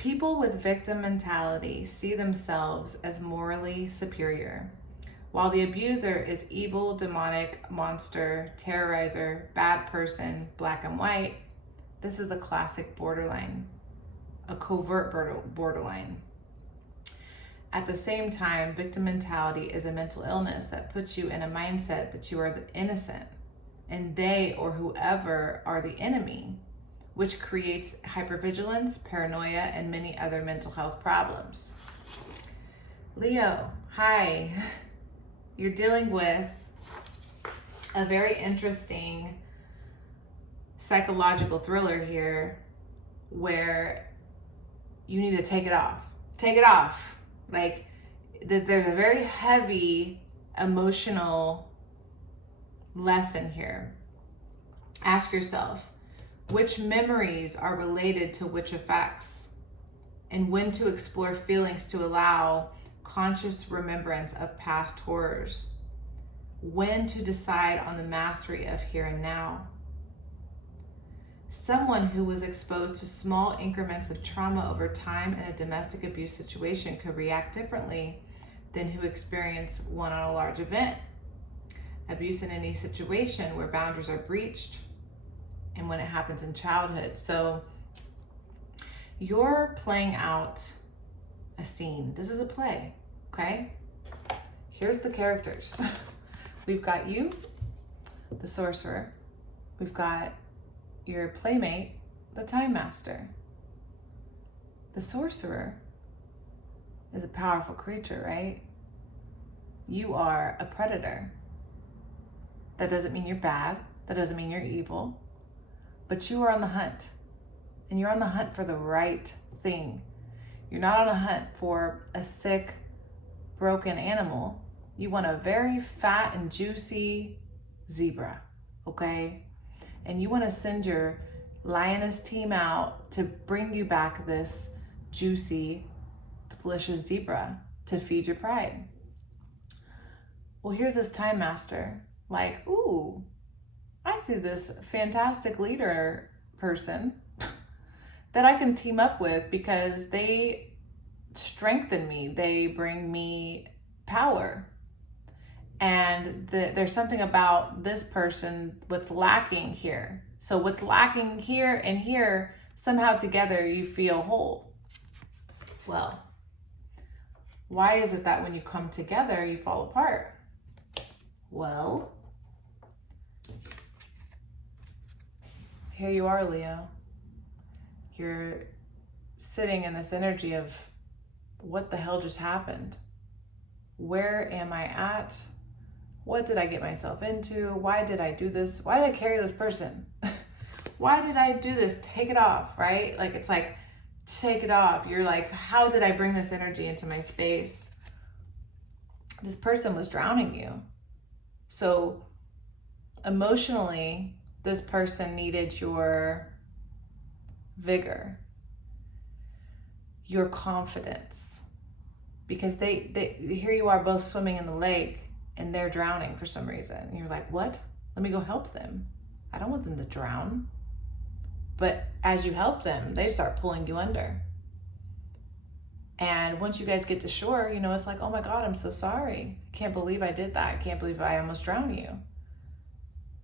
People with victim mentality see themselves as morally superior, while the abuser is evil, demonic, monster, terrorizer, bad person, black and white. This is a classic borderline, a covert borderline. At the same time, victim mentality is a mental illness that puts you in a mindset that you are the innocent and they or whoever are the enemy, which creates hypervigilance, paranoia, and many other mental health problems. Leo, hi. You're dealing with a very interesting psychological thriller here where you need to take it off. Take it off. Like, there's a very heavy emotional lesson here. Ask yourself, which memories are related to which effects, and when to explore feelings to allow conscious remembrance of past horrors, when to decide on the mastery of here and now. Someone who was exposed to small increments of trauma over time in a domestic abuse situation could react differently than who experienced one on a large event. Abuse in any situation where boundaries are breached and when it happens in childhood. So you're playing out a scene. This is a play, okay? Here's the characters. We've got you, the sorcerer. We've got your playmate, the time master. The sorcerer is a powerful creature, right? You are a predator. That doesn't mean you're bad. That doesn't mean you're evil. But you are on the hunt. And you're on the hunt for the right thing. You're not on a hunt for a sick, broken animal. You want a very fat and juicy zebra, okay? And you want to send your lioness team out to bring you back this juicy, delicious zebra to feed your pride. Well, here's this time master. Like, ooh, I see this fantastic leader person that I can team up with because they strengthen me. They bring me power. And there's something about this person, what's lacking here. So what's lacking here and here, somehow together you feel whole. Well, why is it that when you come together, you fall apart? Well, here you are, Leo. You're sitting in this energy of what the hell just happened? Where am I at? What did I get myself into? Why did I do this? Why did I carry this person? Why did I do this? Take it off, right? Like, it's like, take it off. You're like, how did I bring this energy into my space? This person was drowning you. So emotionally, this person needed your vigor, your confidence, because they here you are both swimming in the lake and they're drowning for some reason. And you're like, what? Let me go help them. I don't want them to drown. But as you help them, they start pulling you under. And once you guys get to shore, you know, it's like, oh my God, I'm so sorry. I can't believe I did that. I can't believe I almost drowned you.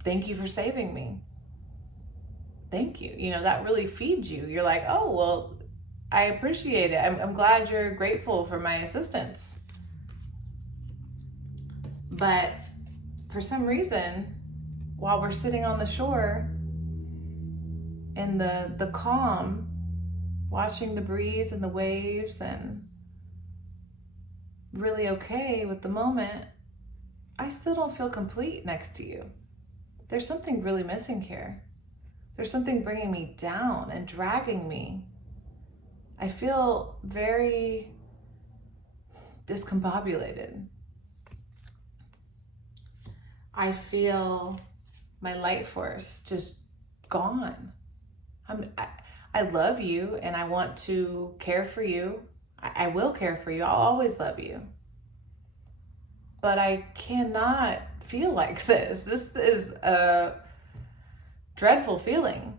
Thank you for saving me. Thank you. You know, that really feeds you. You're like, oh, well, I appreciate it. I'm glad you're grateful for my assistance. But for some reason, while we're sitting on the shore in the calm, watching the breeze and the waves and really okay with the moment, I still don't feel complete next to you. There's something really missing here. There's something bringing me down and dragging me. I feel very discombobulated. I feel my light force just gone. I love you and I want to care for you. I will care for you. I'll always love you. But I cannot feel like this. This is a dreadful feeling.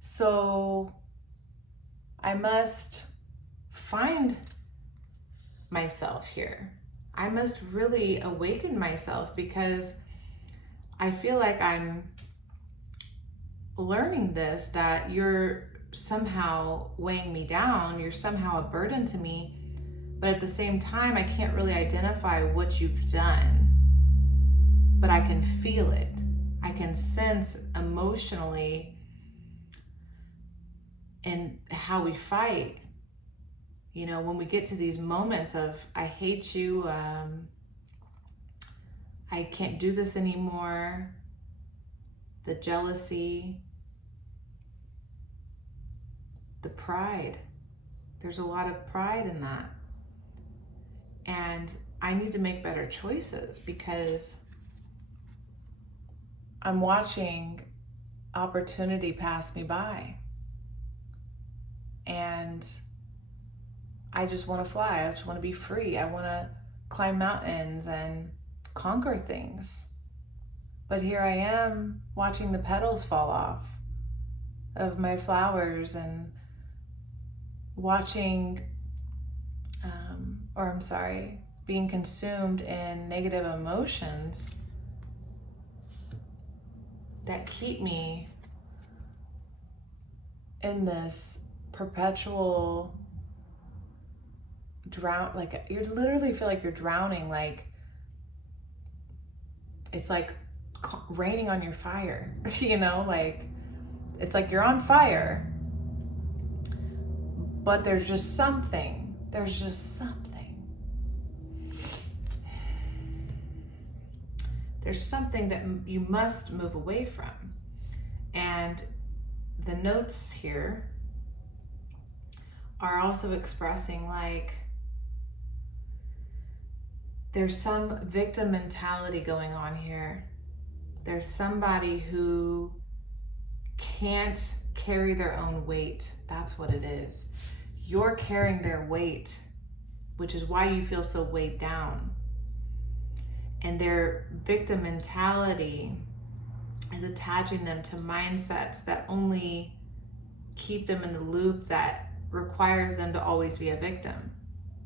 So I must find myself here. I must really awaken myself, because I feel like I'm learning this, that you're somehow weighing me down, you're somehow a burden to me, but at the same time, I can't really identify what you've done, but I can feel it. I can sense emotionally in how we fight. You know, when we get to these moments of, I hate you, I can't do this anymore, the jealousy, the pride. There's a lot of pride in that. And I need to make better choices, because I'm watching opportunity pass me by. And I just want to fly. I just want to be free. I want to climb mountains and conquer things. But here I am watching the petals fall off of my flowers, and watching, being consumed in negative emotions that keep me in this perpetual like you literally feel like you're drowning, like it's like raining on your fire, you know, like it's like you're on fire, but there's something that you must move away from. And the notes here are also expressing, like, there's some victim mentality going on here. There's somebody who can't carry their own weight. That's what it is. You're carrying their weight, which is why you feel so weighed down. And their victim mentality is attaching them to mindsets that only keep them in the loop that requires them to always be a victim,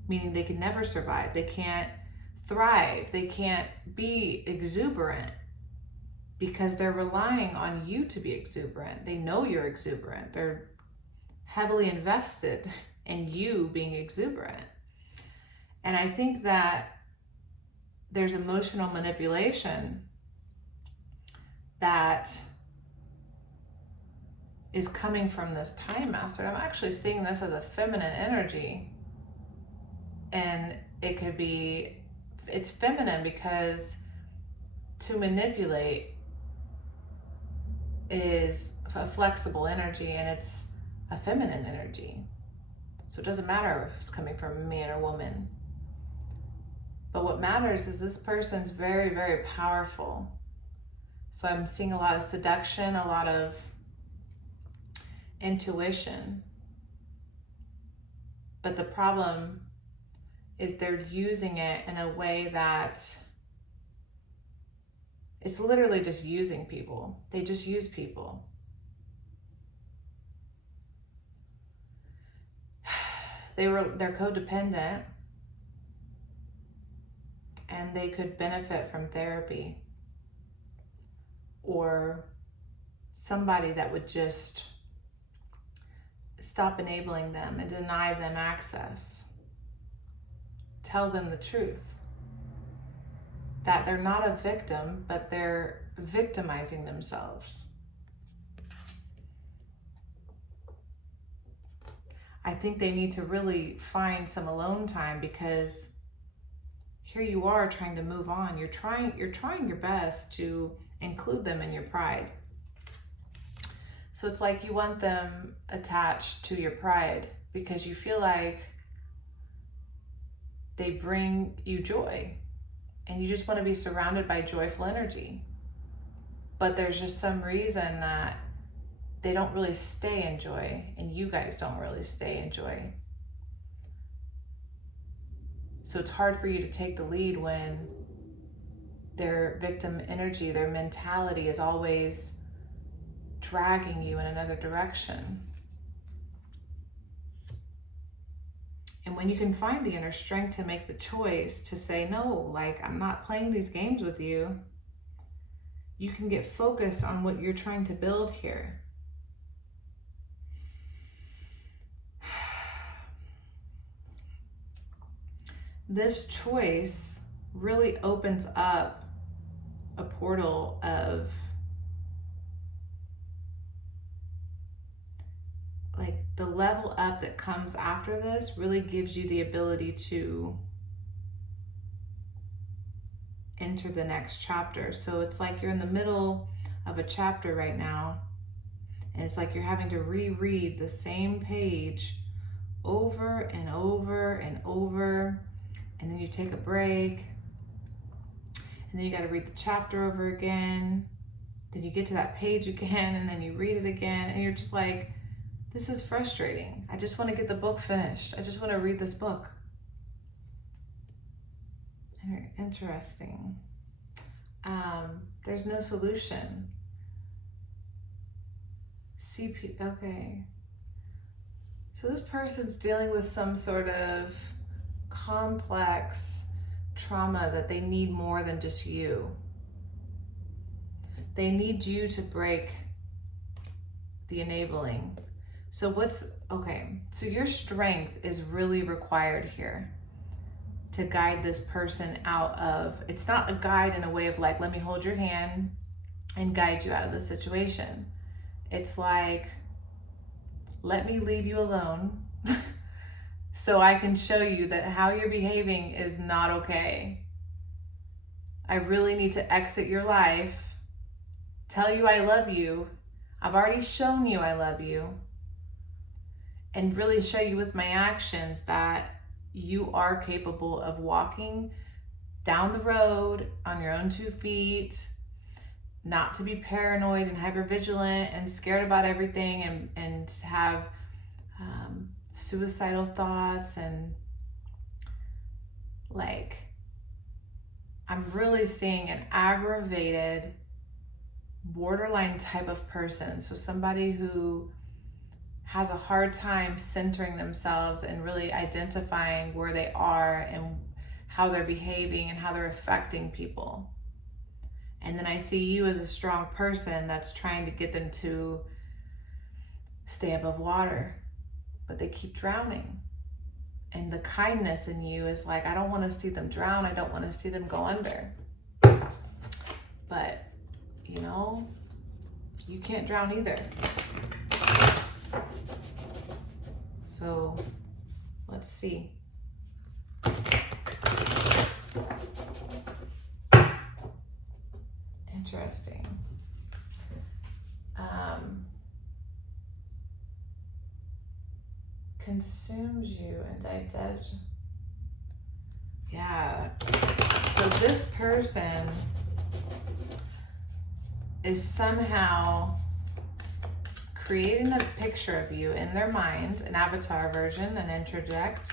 meaning they can never survive. They can't thrive. They can't be exuberant, because they're relying on you to be exuberant. They know you're exuberant. They're heavily invested in you being exuberant. And I think that there's emotional manipulation that is coming from this time master. I'm actually seeing this as a feminine energy, and it's feminine because to manipulate is a flexible energy, and it's a feminine energy. So it doesn't matter if it's coming from a man or woman. But what matters is this person's very, very powerful. So I'm seeing a lot of seduction, a lot of intuition. But the problem is they're using it in a way that it's literally just using people. They just use people. They're codependent, and they could benefit from therapy or somebody that would just stop enabling them and deny them access. Tell them the truth, that they're not a victim, but they're victimizing themselves. I think they need to really find some alone time, because here you are trying to move on. You're trying your best to include them in your pride. So it's like you want them attached to your pride because you feel like they bring you joy and you just want to be surrounded by joyful energy. But there's just some reason that they don't really stay in joy, and you guys don't really stay in joy. So it's hard for you to take the lead when their victim energy, their mentality is always dragging you in another direction. And when you can find the inner strength to make the choice to say, no, like, I'm not playing these games with you, you can get focused on what you're trying to build here. This choice really opens up a portal of like the level up that comes after this really gives you the ability to enter the next chapter. So it's like you're in the middle of a chapter right now, and it's like you're having to reread the same page over and over and over, and then you take a break, and then you got to read the chapter over again, then you get to that page again, and then you read it again, and you're just like, this is frustrating. I just want to get the book finished. I just want to read this book. Interesting. There's no solution. Okay. So this person's dealing with some sort of complex trauma that they need more than just you. They need you to break the enabling. So so your strength is really required here to guide this person out of, it's not a guide in a way of like, let me hold your hand and guide you out of the situation. It's like, let me leave you alone so I can show you that how you're behaving is not okay. I really need to exit your life, tell you I love you. I've already shown you I love you, and really show you with my actions that you are capable of walking down the road on your own 2 feet, not to be paranoid and hypervigilant and scared about everything and have suicidal thoughts. And like, I'm really seeing an aggravated, borderline type of person. So somebody who has a hard time centering themselves and really identifying where they are and how they're behaving and how they're affecting people. And then I see you as a strong person that's trying to get them to stay above water, but they keep drowning. And the kindness in you is like, I don't want to see them drown. I don't want to see them go under. But, you know, you can't drown either. So let's see. Interesting. Consumes you and digests. Yeah. So this person is somehow creating a picture of you in their mind, an avatar version, an introject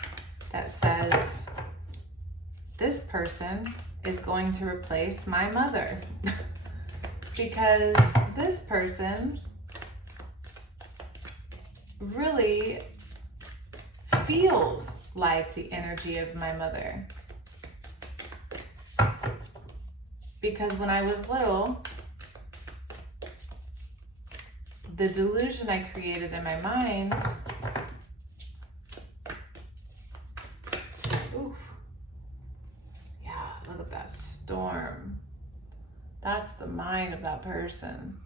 that says, this person is going to replace my mother. Because this person really feels like the energy of my mother. Because when I was little, the delusion I created in my mind, oof, yeah, look at that storm. That's the mind of that person.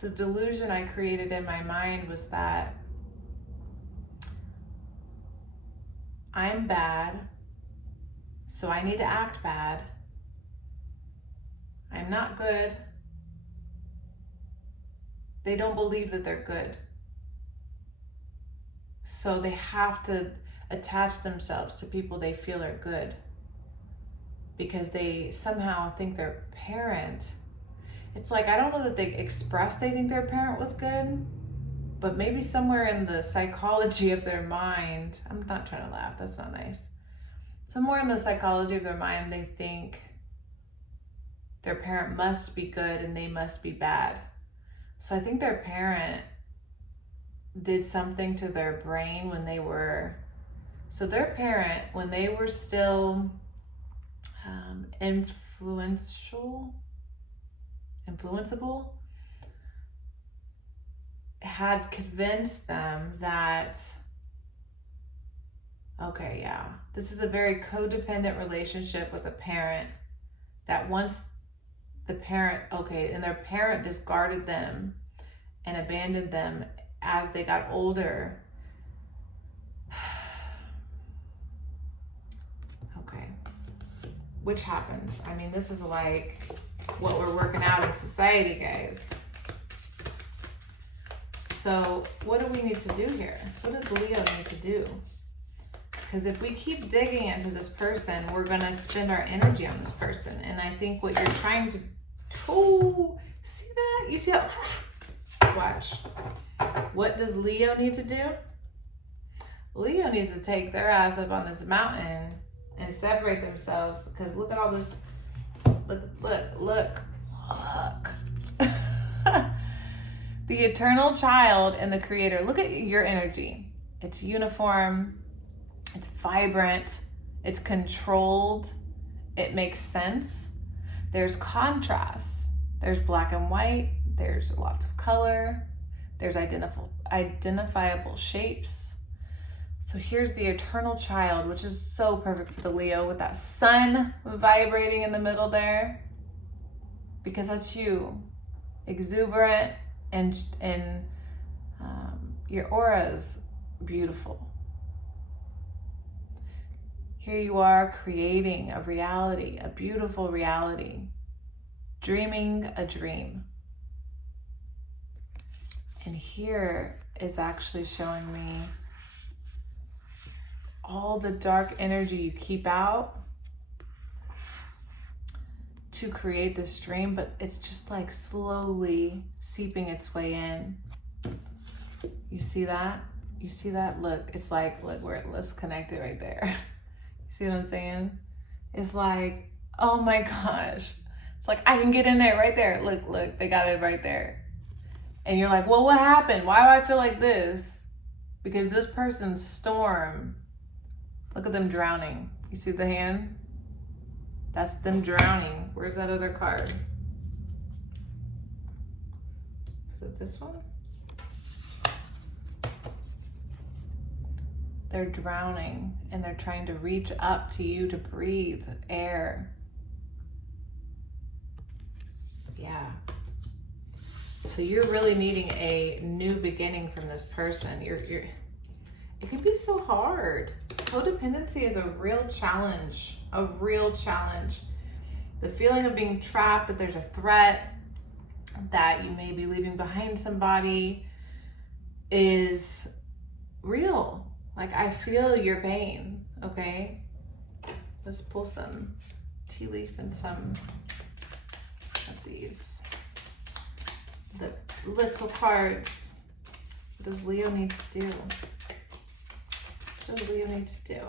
The delusion I created in my mind was that I'm bad, so I need to act bad. I'm not good. They don't believe that they're good. So they have to attach themselves to people they feel are good, because they somehow think their parent, it's like, I don't know that they express they think their parent was good, but maybe somewhere in the psychology of their mind, I'm not trying to laugh, that's not nice. Somewhere in the psychology of their mind, they think their parent must be good and they must be bad. So I think their parent did something to their brain when they were So their parent, when they were still influenceable, had convinced them that, okay, yeah, this is a very codependent relationship with a parent, that once the parent, okay, and their parent discarded them and abandoned them as they got older. Okay, which happens. I mean, this is like what we're working out in society, guys. So what do we need to do here? What does Leo need to do? Because if we keep digging into this person, we're going to spend our energy on this person. And I think what you're trying to... Oh, see that? You see that? Watch. What does Leo need to do? Leo needs to take their ass up on this mountain and separate themselves. Because look at all this. Look. The eternal child and the creator. Look at your energy. It's uniform. It's vibrant. It's controlled. It makes sense. There's contrast. There's black and white. There's lots of color. There's identifiable shapes. So here's the eternal child, which is so perfect for the Leo with that sun vibrating in the middle there. Because that's you. Exuberant and your aura's beautiful. Here you are creating a reality, a beautiful reality, dreaming a dream. And here is actually showing me all the dark energy you keep out to create this dream, but it's just like slowly seeping its way in. You see that? You see that? Look, it's like, look, let's connect it right there. You see what I'm saying? It's like, oh my gosh. It's like, I can get in there right there. Look, they got it right there. And you're like, well, what happened? Why do I feel like this? Because this person's storm. Look at them drowning. You see the hand? That's them drowning. Where's that other card? Is it this one? They're drowning and they're trying to reach up to you to breathe air. Yeah. So you're really needing a new beginning from this person. It can be so hard. Codependency is a real challenge, The feeling of being trapped, that there's a threat, that you may be leaving behind somebody is real. Like, I feel your pain, okay? Let's pull some tea leaf and some of these. The little cards. What does Leo need to do? What does Leo need to do?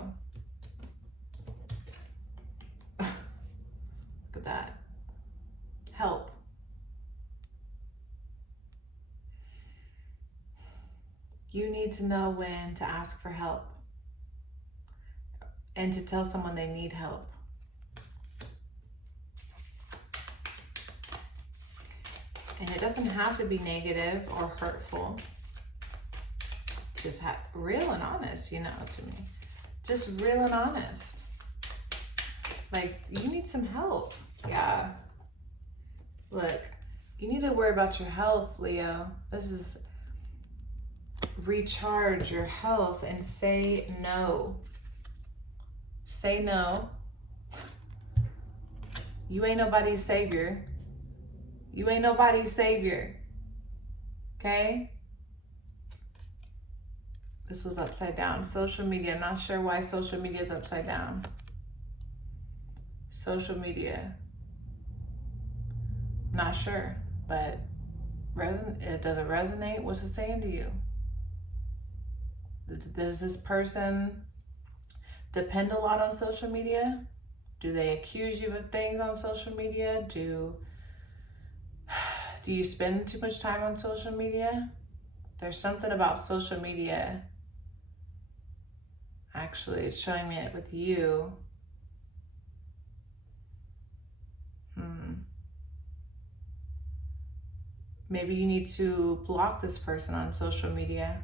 Look at that. Help. You need to know when to ask for help and to tell someone they need help. And it doesn't have to be negative or hurtful. Just real and honest, to me. Just real and honest. Like, you need some help. Yeah. Look, you need to worry about your health, Leo. This is recharge your health and say no. Say no. You ain't nobody's savior. You ain't nobody's savior. Okay? This was upside down. Social media. I'm not sure why social media is upside down. Social media. Not sure, but does it resonate? What's it saying to you? Does this person depend a lot on social media? Do they accuse you of things on social media? Do you spend too much time on social media? There's something about social media Actually, it's showing me it with you. Maybe you need to block this person on social media.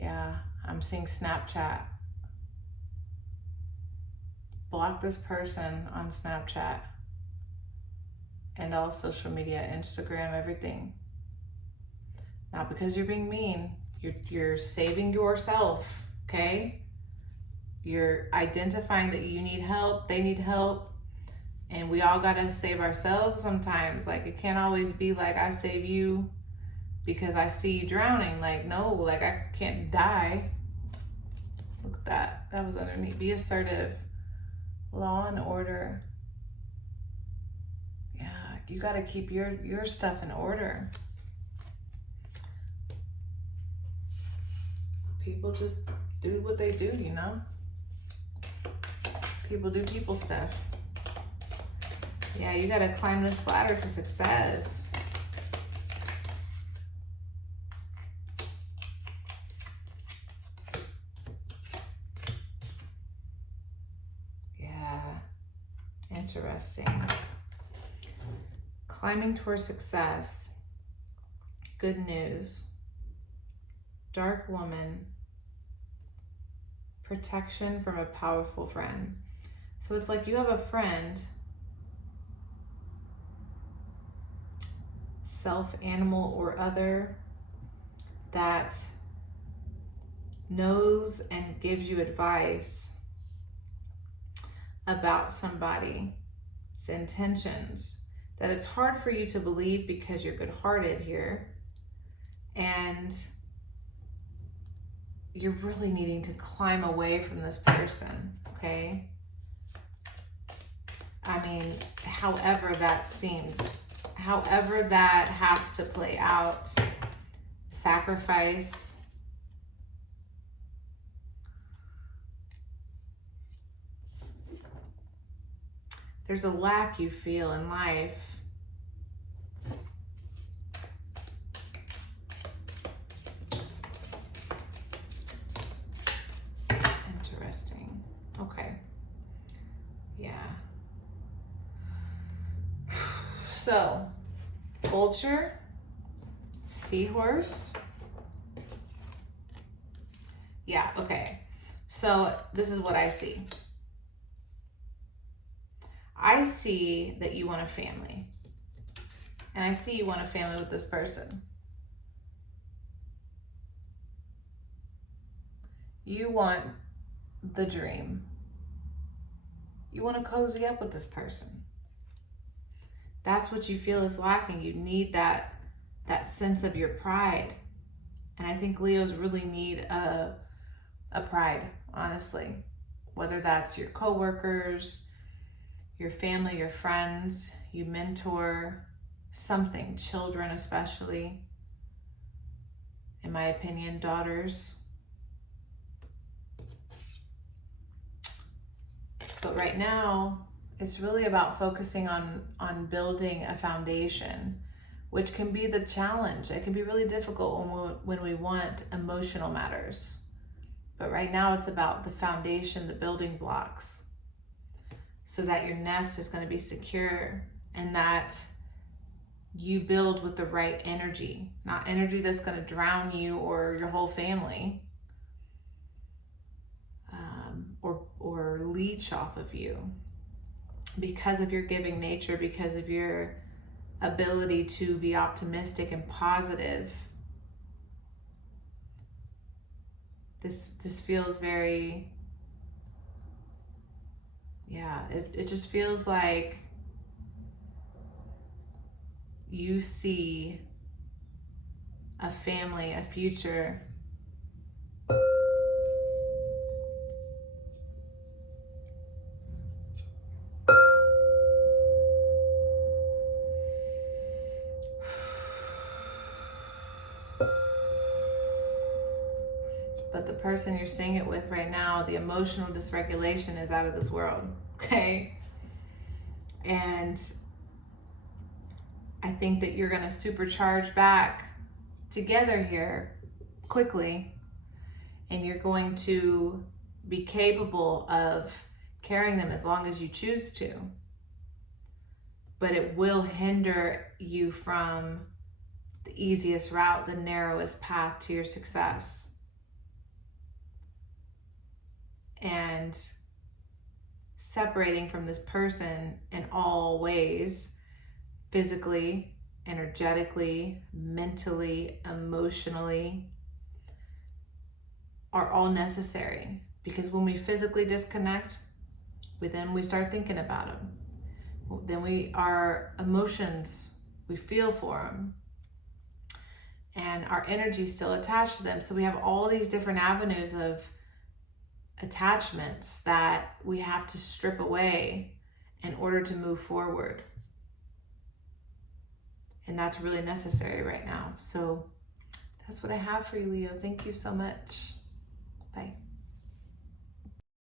Yeah, I'm seeing Snapchat. Block this person on Snapchat and all social media, Instagram, everything. Not because you're being mean. You're saving yourself, okay? You're identifying that you need help, they need help, and we all gotta save ourselves sometimes. Like, it can't always be like, I save you because I see you drowning. Like, no, like, I can't die. Look at that. That was underneath. Be assertive. Law and order. Yeah, you gotta keep your stuff in order. People just do what they do, you know? People do people stuff. Yeah, you gotta climb this ladder to success. Yeah, interesting. Climbing towards success. Good news. Dark woman. Protection from a powerful friend. So it's like you have a friend, self, animal, or other, that knows and gives you advice about somebody's intentions, that it's hard for you to believe because you're good-hearted here, and you're really needing to climb away from this person, okay? I mean, however that seems, however that has to play out, sacrifice. There's a lack you feel in life. Interesting. Okay. Yeah. So, vulture, seahorse. Yeah, okay. So this is what I see. I see that you want a family. And I see you want a family with this person. You want the dream. You want to cozy up with this person. That's what you feel is lacking. You need that sense of your pride. And I think Leos really need a pride, honestly. Whether that's your coworkers, your family, your friends, you mentor, something, children especially. In my opinion, daughters. But right now, it's really about focusing on building a foundation, which can be the challenge. It can be really difficult when we want emotional matters. But right now it's about the foundation, the building blocks, so that your nest is going to be secure and that you build with the right energy, not energy that's going to drown you or your whole family, or leech off of you. Because of your giving nature, because of your ability to be optimistic and positive, this feels very, yeah, it just feels like you see a family, a future. But the person you're seeing it with right now, the emotional dysregulation is out of this world, okay? And I think that you're gonna supercharge back together here quickly. and you're going to be capable of carrying them as long as you choose to. But it will hinder you from the easiest route, the narrowest path to your success. And separating from this person in all ways, physically, energetically, mentally, emotionally, are all necessary. Because when we physically disconnect, then we start thinking about them. Then our emotions, we feel for them. And our energy is still attached to them. So we have all these different avenues of attachments that we have to strip away in order to move forward. And that's really necessary right now. So that's what I have for you, Leo. Thank you so much.